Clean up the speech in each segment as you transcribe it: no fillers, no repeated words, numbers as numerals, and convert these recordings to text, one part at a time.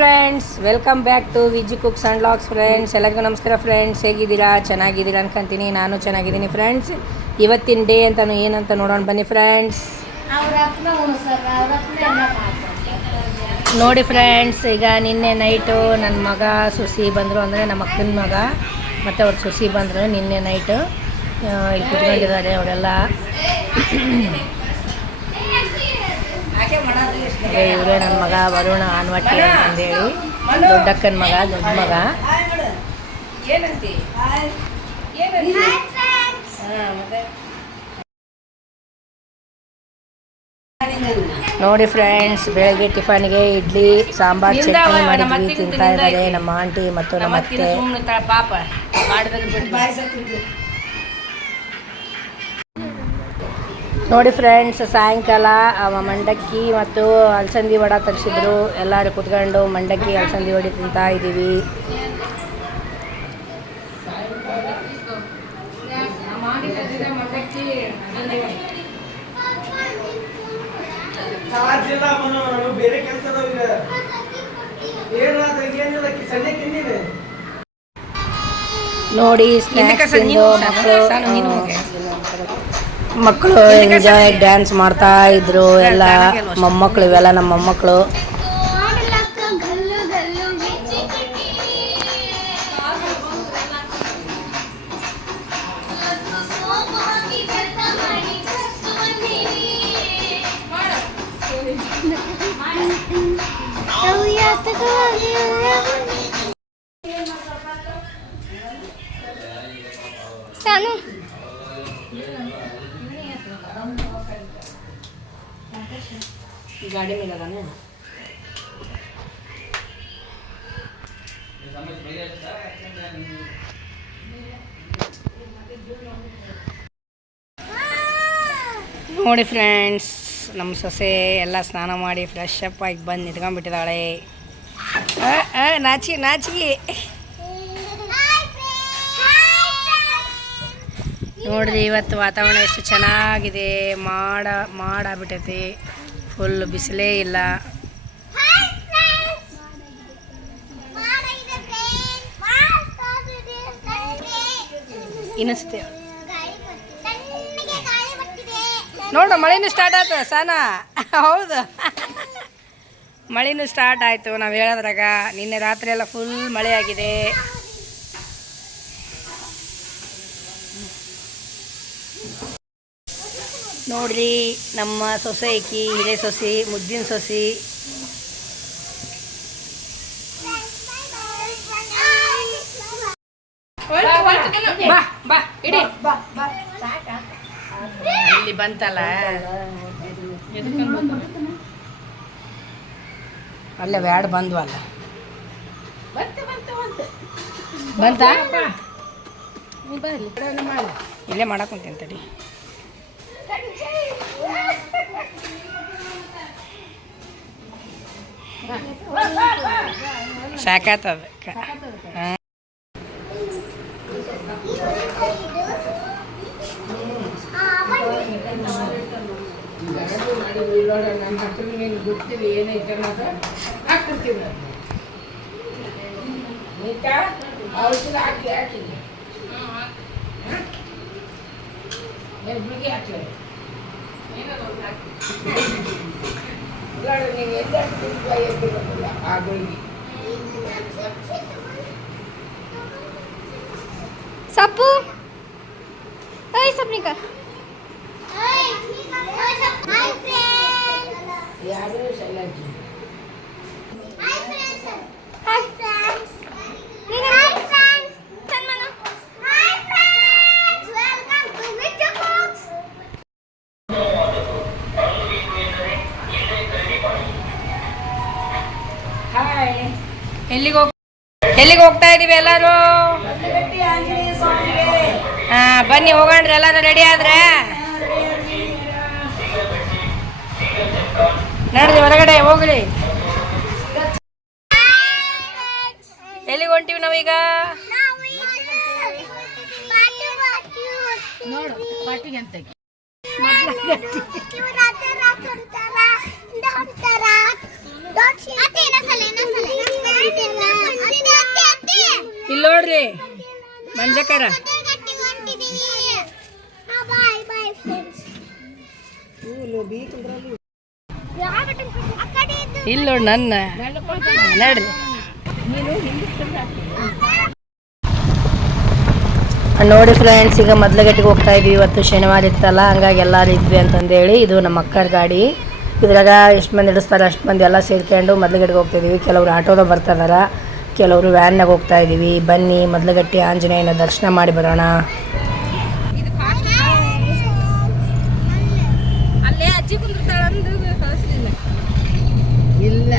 Friends, welcome back to Viji cooks and logs. Friends, ಎಲ್ಲರಿಗೂ ನಮಸ್ಕಾರ. Friends, ಹೇಗಿದ್ದೀರಾ? ಚೆನ್ನಾಗಿದ್ದೀರಾ ಅನ್ಕೊಂತೀನಿ. ನಾನು ಚೆನ್ನಾಗಿದ್ದೀನಿ ಫ್ರೆಂಡ್ಸ್. ಇವತ್ತಿನ ಡೇ ಅಂತಲೂ ಏನಂತ ನೋಡೋಣ ಬನ್ನಿ ಫ್ರೆಂಡ್ಸ್. ನೋಡಿ ಫ್ರೆಂಡ್ಸ್, ಈಗ ನಿನ್ನೆ ನೈಟು ನನ್ನ ಮಗ ಸುಸಿ ಬಂದರು, ಅಂದರೆ ನಮ್ಮ ಅಕ್ಕನ ಮಗ ಮತ್ತು ಅವ್ರ ಸುಸಿ ಬಂದರು. ನಿನ್ನೆ ನೈಟು ಇಲ್ಲಿ ಕುತ್ಕೊಂಡಿದ್ದಾರೆ ಅವರೆಲ್ಲ. ಇವರೇ ನನ್ನ ಮಗ ವರುಣ ಆನ್ವಟ್ಟಿ ಅಂತಂದೇಳಿ, ದೊಡ್ಡಕ್ಕನ ಮಗ, ದೊಡ್ಡ ಮಗ. ನೋಡಿ ಫ್ರೆಂಡ್ಸ್, ಬೆಳಗ್ಗೆ ಟಿಫನ್ಗೆ ಇಡ್ಲಿ ಸಾಂಬಾರ್ ಚಟ್ನಿ ಮಾಡಿದ್ವಿ, ತಿಂತಾ ಇದ್ದಾರೆ ನಮ್ಮ ಆಂಟಿ ಮತ್ತು ನಮ್ಮ ಅತ್ತೆ. ನೋಡಿ ಫ್ರೆಂಡ್ಸ್, ಸಾಯಂಕಾಲ ಮಂಡಕ್ಕಿ ಮತ್ತು ಅಲಸಂದಿ ವಡೆ ತರಿಸಿದ್ರು. ಎಲ್ಲರೂ ಕುತ್ಕೊಂಡು ಮಂಡಕ್ಕಿ ಅಲಸಂದಿ ವಡೆ ತಿಂತಾ ಇದ್ದೀವಿ. ನೋಡಿ ಸ್ನ್ಯಾಕ್ಸ್ ತಿಂದು ಮಕ್ಕಳು ಎಂಜಾಯ್ ಡ್ಯಾನ್ಸ್ ಮಾಡ್ತಾ ಇದ್ರು. ಎಲ್ಲ ಮೊಮ್ಮಕ್ಕಳು, ಇವೆಲ್ಲ ನಮ್ಮ ಮೊಮ್ಮಕ್ಕಳು. गाड़ी में लगाने ನೋಡಿ ಫ್ರೆಂಡ್ಸ್, ನಮ್ಮ ಸೊಸೆ ಎಲ್ಲ ಸ್ನಾನ ಮಾಡಿ ಫ್ರೆಶ್ ಅಪ್ ಆಗಿ ಬಂದು ನಿಂತ್ಕೊಂಡ್ಬಿಟ್ಟಿದ್ದಾಳೆ. ನಾಚಿ ನೋಡ್ರಿ, ಇವತ್ತು ವಾತಾವರಣ ಎಷ್ಟು ಚೆನ್ನಾಗಿದೆ. ಮಾಡಾಗ್ಬಿಟ್ಟೈತಿ, ಫುಲ್ ಬಿಸಿಲೇ ಇಲ್ಲ. ಇನ್ನಿಸ್ತೇವೆ ನೋಡು, ಮಳೆನೂ ಸ್ಟಾರ್ಟ್ ಆಯ್ತು ಸಾನ. ಹೌದು, ಮಳೆನೂ ಸ್ಟಾರ್ಟ್ ಆಯಿತು. ನಾವು ಹೇಳೋದ್ರಾಗ ನಿನ್ನೆ ರಾತ್ರಿ ಎಲ್ಲ ಫುಲ್ ಮಳೆ ಆಗಿದೆ. ನೋಡ್ರಿ, ನಮ್ಮ ಸೊಸೆ ಈಕಿ ಹಿರೇ ಸೊಸಿ, ಮುದ್ದಿನ ಸೊಸಿ. ಬಾ ಇಡಿ, ಇಲ್ಲಿ ಬಂತಲ್ಲ, ಅಲ್ಲೇ ಬ್ಯಾಡ್ ಬಂದ್ವಲ್ಲ, ಬಂತ ಇಲ್ಲೇ ಮಾಡಕ್ಕಂತೀನಿ ತಡಿ. ಸಾಕಾತದ. ಗೊತ್ತಿಲ್ಲ ಏನೈತೆ ಅನ್ನೋದು ಹಾಕ್ಬಿಡ್ತೀವಿ. ಔಷಧ ಹಾಕಿ ಗುಳಿಗೆ ಹಾಕಿ ನೀವು ಎಲ್ಲ ಎದ್ದಿಲ್ಲ ಆ ಗುಳಿಗೆ. ಸಪ್ಪು ಸಪ್ನಿಕಾ ಯಾರು ಶೈಲಾಜಿ. ಎಲ್ಲಿಗೆ ಹೋಗ್ತಾ ಇದೀವಿ ಎಲ್ಲರೂ? ಬನ್ನಿ ಹೋಗೋಣ್ರಿ, ಎಲ್ಲರೂ ರೆಡಿ ಆದ್ರೆ ನೋಡ್ರಿ, ಹೊರಗಡೆ ಹೋಗ್ರಿ. ಎಲ್ಲಿಗೆ ಹೊಂಟಿವಿ ನಾವೀಗ? ನೋಡು ಪಾಟಿಗೆ ಅಂತ ನೋಡ್ರಿ ಮಂಜಕರ. ಇಲ್ಲ ನೋಡಿ ನನ್ನ ನಡ್ರಿ. ನೋಡಿ ಫ್ರೆಂಡ್ಸ್, ಈಗ ಮೊದ್ಲಗಟ್ಟಿಗೆ ಹೋಗ್ತಾ ಇದ್ವಿ. ಇವತ್ತು ಶನಿವಾರ ಇತ್ತಲ್ಲ, ಹಂಗಾಗಿ ಎಲ್ಲರೂ ಇದ್ವಿ ಅಂತಂದೇಳಿ. ಇದು ನಮ್ಮ ಅಕ್ಕರ ಗಾಡಿ. ಇದ್ರಾಗ ಎಷ್ಟು ಮಂದಿ ಇಡಿಸ್ತಾರೆ ಅಷ್ಟು ಮಂದಿ ಎಲ್ಲ ಸೇರ್ಕೊಂಡು ಮೊದ್ಲಗಟ್ಟಿಗೆ ಹೋಗ್ತಾಯಿದ್ದೀವಿ. ಕೆಲವರು ಆಟೋದಾಗ ಬರ್ತಾಯಿದಾರ, ಕೆಲವರು ವ್ಯಾನ್ನಾಗ ಹೋಗ್ತಾ ಇದ್ದೀವಿ. ಬನ್ನಿ ಮೊದ್ಲಗಟ್ಟಿ ಆಂಜನೇಯನ ದರ್ಶನ ಮಾಡಿ ಬರೋಣ. ಇಲ್ಲ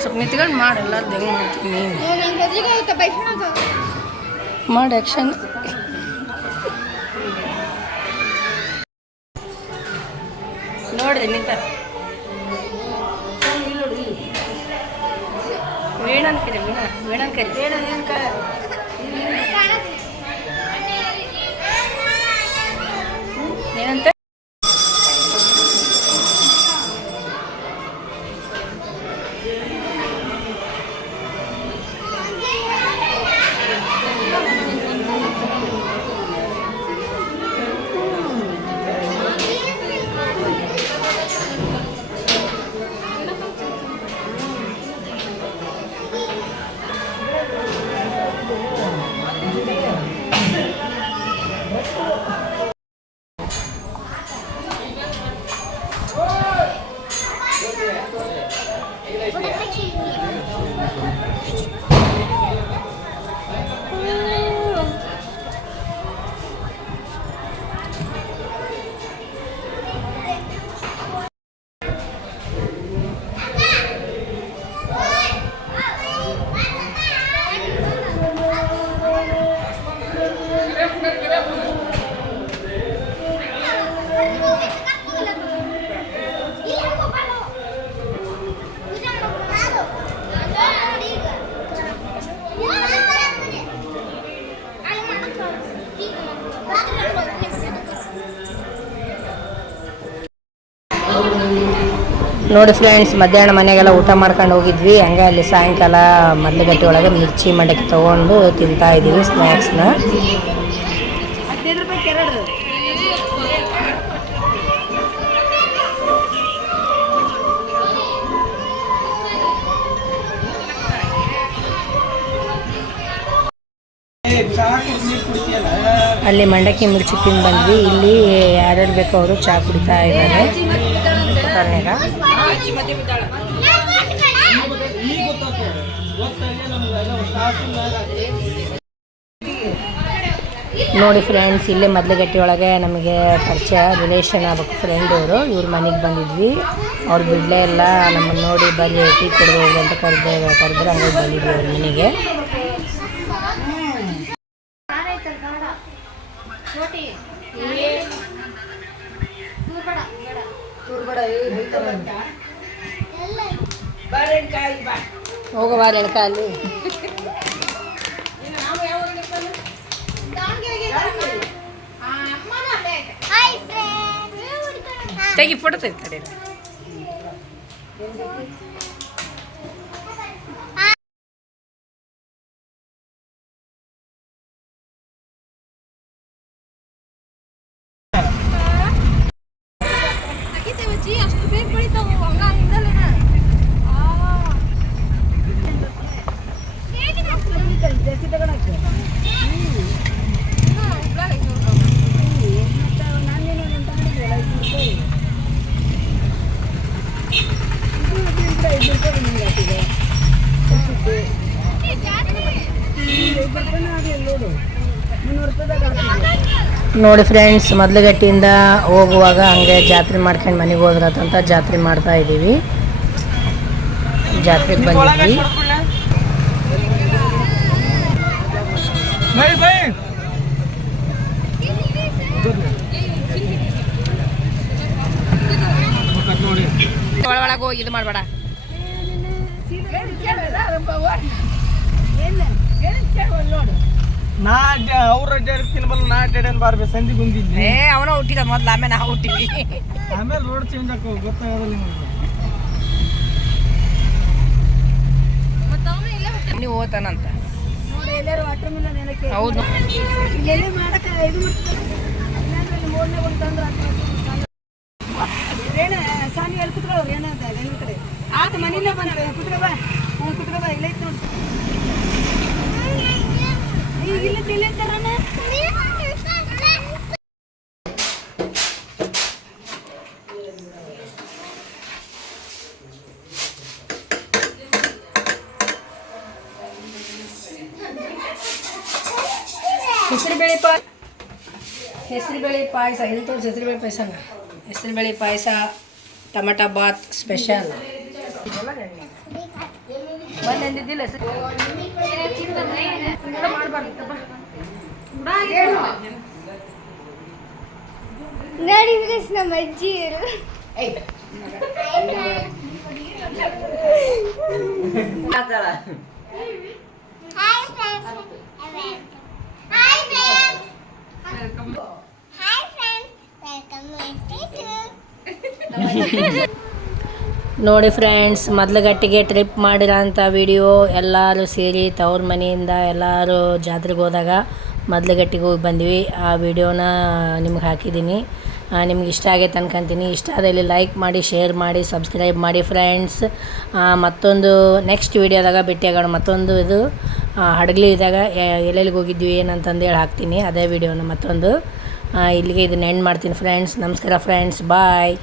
ಸ್ವಲ್ಪ ನಿಂತ್ಕೊಂಡು ಮಾಡಲ್ಲ, ಹೆಂಗೆ ಮಾಡ್ತೀನಿ ಮಾಡಿ ಆ್ಯಕ್ಷನ್. ನೋಡ್ರಿ ನಿಂತ ವೀಣನ್ ಕರಿ ವೀಣನ್ ಕರಿ ಏನಂತ ನೋಡಿ ಫ್ರೆಂಡ್ಸ್, ಮಧ್ಯಾಹ್ನ ಮನೆಗೆಲ್ಲ ಊಟ ಮಾಡ್ಕೊಂಡು ಹೋಗಿದ್ವಿ. ಹಂಗೆ ಅಲ್ಲಿ ಸಾಯಂಕಾಲ ಮೊದ್ಲಗಟ್ಟಿ ಒಳಗೆ ಮಿರ್ಚಿ ಮಂಡಕ್ಕಿ ತೊಗೊಂಡು ತಿಂತಾ ಇದ್ದೀವಿ ಸ್ನ್ಯಾಕ್ಸ್ನ. ಅಲ್ಲಿ ಮಂಡಕ್ಕಿ ಮಿರ್ಚಿ ತಿಂದು ಬಂದ್ವಿ. ಇಲ್ಲಿ ಯಾರ್ಯಾರು ಬೇಕೋ ಅವರು ಚಹಾ ಕುಡಿತಾ ಇದ್ದಾರೆ. ನೋಡಿ ಫ್ರೆಂಡ್ಸ್, ಇಲ್ಲೇ ಮದ್ಲಗಟ್ಟಿ ಒಳಗೆ ನಮಗೆ ಪರಿಚಯ ರಿಲೇಷನ್ ಆಗ್ಬೇಕು ಫ್ರೆಂಡ್ ಅವರು. ಇವ್ರ ಮನೆಗೆ ಬಂದಿದ್ವಿ. ಅವ್ರು ಬಿಡಲೇ ಇಲ್ಲ, ನಮ್ಮನ್ನು ನೋಡಿ ಬರ್ರಿ ಟೀ ಕೊಡೋದು ಹೋಗಿ ಅಂತ ಕರೆದ್ರೆ ಹಂಗಾಗಿ ಬಂದಿದ್ವಿ ಅವ್ರ ಮನೆಗೆ. ಹೋಗವಾ ರೇಣುಕ ಅಲ್ಲಿ ತೆಗಿ ಫೋಟೋ ತೆಗಿತಾರೆ. ಅಷ್ಟು ಬೇಗ ಬೆಳಿತಾವು ಹಂಗ ಹಿಂದಲೇನ ನೋಡಿ ಫ್ರೆಂಡ್ಸ್, ಮದ್ಲಗಟ್ಟಿಯಿಂದ ಹೋಗುವಾಗ ಹಂಗೆ ಜಾತ್ರೆ ಮಾಡ್ಕೊಂಡು ಮನೆಗೆ ಹೋದ್ರತಂತ ಜಾತ್ರೆ ಮಾಡ್ತಾ ಇದ್ದೀವಿ. ಜಾತ್ರೆಗೆ ಬಂದಿದ್ವಿ. ಒಳಗೆ ಹೋಗಿ ಇದು ಮಾಡಬೇಡ. ಅವ್ರ ತಿನ್ಬಲ್ಲ ನಾ ಅಡ್ಡಾಡನ್ ಬಾರ್ಬೆ ಸಂಧಿ ಗುಂದಿದ್ದೆ. ಅವನ ಹುಟ್ಟಿದ ಮೊದ್ಲು, ಆಮೇಲೆ ನಾವು ಹುಟ್ಟಿವಿ. ಆಮೇಲೆ ರೋಡ್ ಚೇಂಜ್ ಹಾಕೋ ಗೊತ್ತಾಗಲ್ಲ ನಿಮಗೆ. ನೀವು ಓದ್ತಾನಂತ ಹೌದು. ಮನೇಲೆ ಬಂದ್ರೆ ಕುತ್ಕ ಬಾ ಇಲ್ಲ ನೋಡಿ. ಈಗಿಲ್ಲ ತಿಳಿತಾರಣ ಹೆಸರುಬೇಳೆ ಪಾಯಸ. ಎಂತ ಹೆಸರುಬೇಳೆ ಪಾಯಸ, ಹೆಸರುಬೇಳೆ ಪಾಯಸ, ಟೊಮೆಟೊ ಬಾತ್ ಸ್ಪೆಷಲ್. ಬಂದಿದ್ದಿಲ್ಲ ನೋಡಿ ಫ್ರೆಂಡ್ಸ್, ನಮ್ಮ ಅಜ್ಜಿ ನೋಡಿ ಫ್ರೆಂಡ್ಸ್, ಮದ್ಲಗಟ್ಟಿಗೆ ಟ್ರಿಪ್ ಮಾಡಿರೋಂಥ ವಿಡಿಯೋ ಎಲ್ಲರೂ ಸೇರಿ ತವ್ರ ಮನೆಯಿಂದ ಎಲ್ಲರೂ ಜಾತ್ರೆಗೆ ಹೋದಾಗ ಮದ್ಲಗಟ್ಟಿಗೆ ಹೋಗಿ ಬಂದ್ವಿ. ಆ ವಿಡಿಯೋನ ನಿಮ್ಗೆ ಹಾಕಿದ್ದೀನಿ. ನಿಮ್ಗೆ ಇಷ್ಟ ಆಗೈತೆ ಅನ್ಕೊಂತೀನಿ. ಇಷ್ಟ ಆದಲ್ಲಿ ಲೈಕ್ ಮಾಡಿ, ಶೇರ್ ಮಾಡಿ, ಸಬ್ಸ್ಕ್ರೈಬ್ ಮಾಡಿ ಫ್ರೆಂಡ್ಸ್. ಮತ್ತೊಂದು ನೆಕ್ಸ್ಟ್ ವಿಡಿಯೋದಾಗ ಭೇಟಿಯಾಗೋಣ. ಮತ್ತೊಂದು ಇದು ಹಡಗಲಿ ಇದ್ದಾಗ ಎಲ್ಲೆಲ್ಲಿಗೆ ಹೋಗಿದ್ವಿ ಏನಂತಂದೇಳಿ ಹಾಕ್ತೀನಿ. ಅದೇ ವಿಡಿಯೋನ ಮತ್ತೊಂದು. ಇಲ್ಲಿಗೆ ಇದನ್ನ ಎಂಡ್ ಮಾಡ್ತೀನಿ ಫ್ರೆಂಡ್ಸ್. ನಮಸ್ಕಾರ ಫ್ರೆಂಡ್ಸ್, ಬಾಯ್.